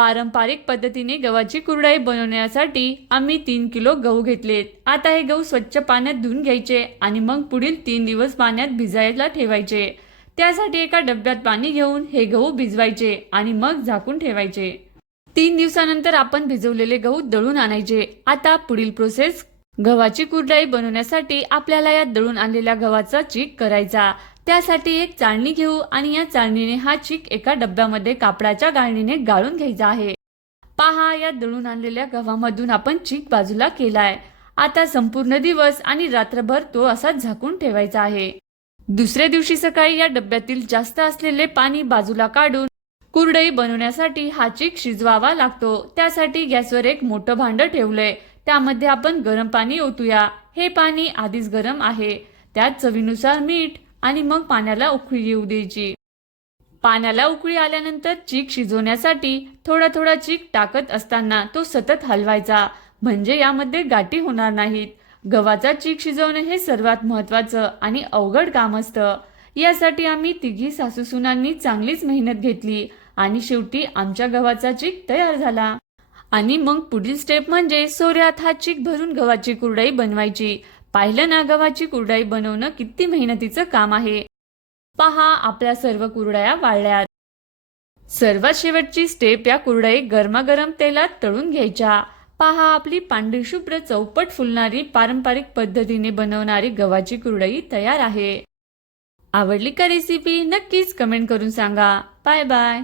पारंपरिक पद्धतीने गव्हाची कुरडाई बनवण्यासाठी आम्ही तीन किलो गहू घेतलेत. आता हे गहू स्वच्छ पाण्यात धुवून घ्यायचे आणि मग पुढील तीन दिवस पाण्यात भिजायला ठेवायचे. त्यासाठी एका डब्यात पाणी घेऊन हे गहू भिजवायचे आणि मग झाकून ठेवायचे. तीन दिवसानंतर आपण भिजवलेले गहू दळून आणायचे. आता पुढील प्रोसेस गव्हाची कुरडई बनवण्यासाठी आपल्याला या दळून आणलेल्या गव्हाचा चीक करायचा. त्यासाठी एक चाळणी घेऊ आणि या चाळणीने हा चीक एका डब्यामध्ये कापडाच्या गाळणीने गाळून घ्यायचा आहे. पहा या दळून आणलेल्या गव्हामधून आपण चीक बाजूला केलाय. आता संपूर्ण दिवस आणि रात्रभर तो असा झाकून ठेवायचा आहे. दुसऱ्या दिवशी सकाळी या डब्यातील जास्त असलेले पाणी बाजूला काढून कुरडई बनवण्यासाठी हा चीक शिजवावा लागतो. त्यासाठी गॅसवर एक मोठं भांड ठेवलंय. त्यामध्ये आपण गरम पाणी ओतूया. हे पाणी आधीच गरम आहे. त्यात चवीनुसार मीठ आणि मग पाण्याला उकळी येऊ द्यायची. पाण्याला उकळी आल्यानंतर चीक शिजवण्यासाठी थोडा थोडा चीक टाकत असताना तो सतत हलवायचा. म्हणजे यामध्ये गाठी होणार नाहीत. गव्हाचा चीक शिजवणे हे सर्वात महत्वाचं आणि अवघड काम असतं. यासाठी आम्ही तिघी सासूसुनांनी चांगलीच मेहनत घेतली आणि शेवटी आमच्या गव्हाचा चीक तयार झाला. आणि मग पुढील स्टेप म्हणजे सोऱ्यात हा चीक भरून गव्हाची कुरडई बनवायची. पाहिलं ना गव्हाची कुरडाई बनवणं किती मेहनतीचं काम आहे. पहा आपल्या सर्व कुरडया वाळल्यात. सर्वात शेवटची स्टेप या कुरडई गरमागरम तेलात तळून घ्यायच्या. पहा आपली पांढरीशुभ्र चौपट फुलणारी पारंपरिक पद्धतीने बनवणारी गव्हाची कुरडई तयार आहे. आवडली का रेसिपी नक्कीच कमेंट करून सांगा. Bye bye